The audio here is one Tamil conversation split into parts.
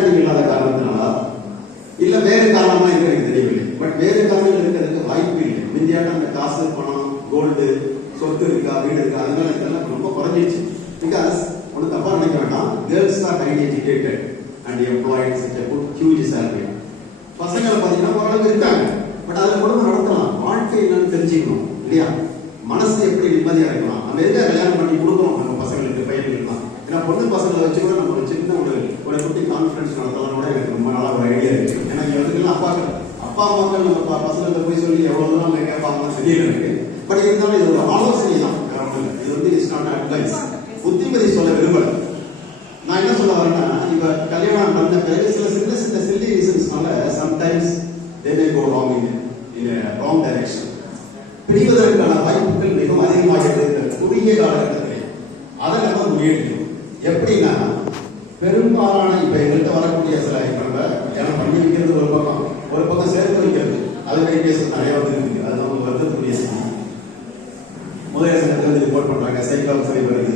அண்டர்ஸ்டாண்டிங் இல்லாத காரணத்தினால இல்ல வேறு காரணமா இருக்கு எனக்கு தெரியவில்லை. பட் வேறு காரணங்கள் இருக்கிறதுக்கு வாய்ப்பு இல்லை. இந்தியாவில் அந்த காசு, பணம், கோல்டு, சொத்து இருக்கா, வீடு இருக்கா, அதனால இதெல்லாம் ரொம்ப குறைஞ்சிருச்சு. பிகாஸ் ஒன்று தப்பா நினைக்க வேண்டாம், girls are highly educated and employed such a good huge salary. பசங்களை பார்த்தீங்கன்னா ஓரளவுக்கு இருக்காங்க. பட் அதில் குடும்பம் நடத்தலாம். வாழ்க்கை என்னன்னு தெரிஞ்சுக்கணும் இல்லையா? மனசு எப்படி நிம்மதியா இருக்கலாம். நம்ம எதுக்காக கல்யாணம் பண்ணி கொடுக்கணும் நம்ம பசங்களுக்கு, பையன்களுக்கு? ஏன்னா பொண்ணு பசங்களை வச்சு கூட நம்ம சின்ன ஒரு குட்டி கான்ஃபரன்ஸ் நடத்தலாம் கூட எனக்கு ரொம்ப நாளா ஒரு ஐடியா இருக்கு. ஏன்னா இங்க வந்து அப்பா அம்மாக்கள் நம்ம பசங்களை போய் சொல்லி எவ்வளவு தூரம் அவங்க கேட்பாங்கன்னு தெரியல எனக்கு. பட் இருந்தாலும் இது ஒரு ஆலோசனை தான், இது வந்து இட்ஸ் நாட் அட்வைஸ். புத்திமதி சொல்ல விரும்பல. நான் என்ன சொல்ல வரேன்னா, இப்ப கல்யாணம் பண்ண பிறகு சில சின்ன சின்ன சில்லி ரீசன்ஸ்னால sometimes they may go wrong in a wrong direction. பிரிவதற்கான வாய்ப்புகள் மிகவும் அதிகமாக இருக்கிற குறுகிய காலகட்டத்திலே அதை நம்ம முயற்சிக்கணும். எப்படின்னா, பெரும்பாலான இப்ப எங்கள்கிட்ட வரக்கூடிய சில நம்ம கல்யாணம் பண்ணி வைக்கிறது ஒரு பக்கம் சேர்த்து வைக்கிறது, அதுவே கேஸ் நிறைய வந்துருக்கு. அது நம்ம வருத்தத்துக்குரிய செய்தி. முதல் சங்கத்தில் ரிப்போர்ட் பண்றாங்க, சைக்கிள் சரி வருது.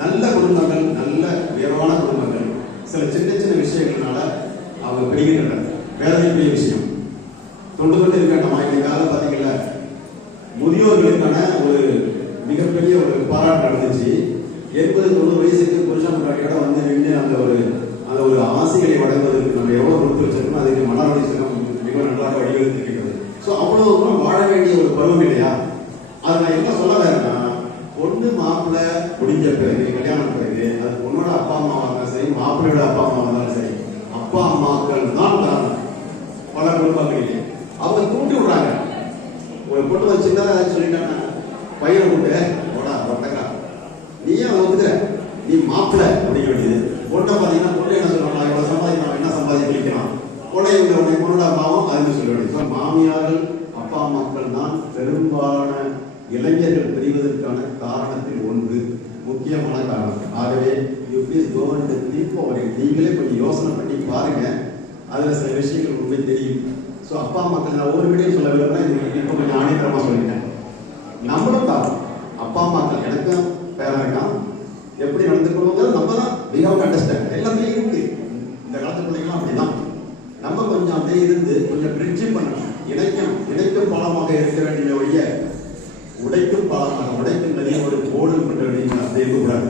நல்ல குடும்பங்கள், நல்ல உயர்வான குடும்பங்கள் சில சின்ன சின்ன விஷயங்கள்னால அவங்க பிரிகின்றனர். வேதனைக்குரிய விஷயம். தொண்டு இருக்க வேண்டாமா? இந்த காலம் பாத்தீங்கல்ல, முதியோர்களுக்கான ஒரு மிகப்பெரிய ஒரு பாராட்டு நடந்துச்சு. 80-90 வயசுக்கு புருஷன் முன்னாடியோட வந்து நின்று அந்த ஒரு ஆசைகளை வழங்குவதற்கு நம்ம எவ்வளவு கொடுத்து வச்சிருக்கோம், அதுக்கு மனவழிச்சம் மிக நன்றாக வடிவெடுத்திருக்கிறது. ஸோ அவ்வளவு தூரம் வாழ வேண்டிய ஒரு பருவம் இல்லையா? அது நான் என்ன சொல்ல வரேன்னா, பொண்ணு மாப்பிள்ளை முடிஞ்ச பிறகு, கல்யாணம் பிறகு, அது பொண்ணோட அப்பா அம்மாவாக இருந்தாலும் சரி, மாப்பிள்ளையோட அப்பா அம்மாவாக இருந்தாலும் சரி, அப்பா அம்மாக்கள் தான் காரணம். பல குடும்பங்களிலே அவங்க கூட்டி விடுறாங்க. ஒரு பொண்ணு வச்சுன்னா சொல்லிட்டாங்க, பையனை கூட்டு போடா ஒட்டக்கா, நீ ஏன் ஒத்துக்கிற, நீ மாப்பிள்ள அப்படிங்க வேண்டியது. பொண்ணை பார்த்தீங்கன்னா, பொண்ணு என்ன சொல்றாங்க, இவ்வளவு சம்பாதிக்கலாம், என்ன சம்பாதிக்கலாம், பொண்ணோட அம்மாவும் அதுன்னு சொல்ல வேண்டியது. மாமியார்கள், அப்பா அம்மாக்கள் தான் பெரும்பாலான இளைஞர்கள் பிரிவதற்கான காரணத்தில் ஒன்று, முக்கியமான காரணம். ஆகவே you please go and think over it. நீங்களே கொஞ்சம் யோசனை பண்ணி பாருங்க, அதுல சில விஷயங்கள் உண்மை தெரியும். ஸோ அப்பா அம்மாக்கள், நான் ஒவ்வொரு வீடியோ சொல்ல விரும்புறேன், இது இப்போ கொஞ்சம் ஆணித்தரமா சொல்லிட்டேன். நம்மளும் தான் அப்பா அம்மாக்கள், எனக்கும் பேரன் இருக்கான், எப்படி நடந்துக்கணுங்கிறது நம்ம தான் மிகவும் அண்டர்ஸ்டாண்ட். எல்லாத்துலேயும் இருக்கு. இந்த காலத்து பிள்ளைங்களாம் அப்படிதான். நம்ம கொஞ்சம் அப்படியே இருந்து கொஞ்சம் பிரிட்ஜ் பண்ணணும், இணைக்கும் பாலமாக இருக்க வேண்டிய ஒழிய உடைக்கும் பாலமாக, உடைக்கும் நிறைய ஒரு போடு பண்ண வேண்டிய அப்படி இருக்கக்கூடாது.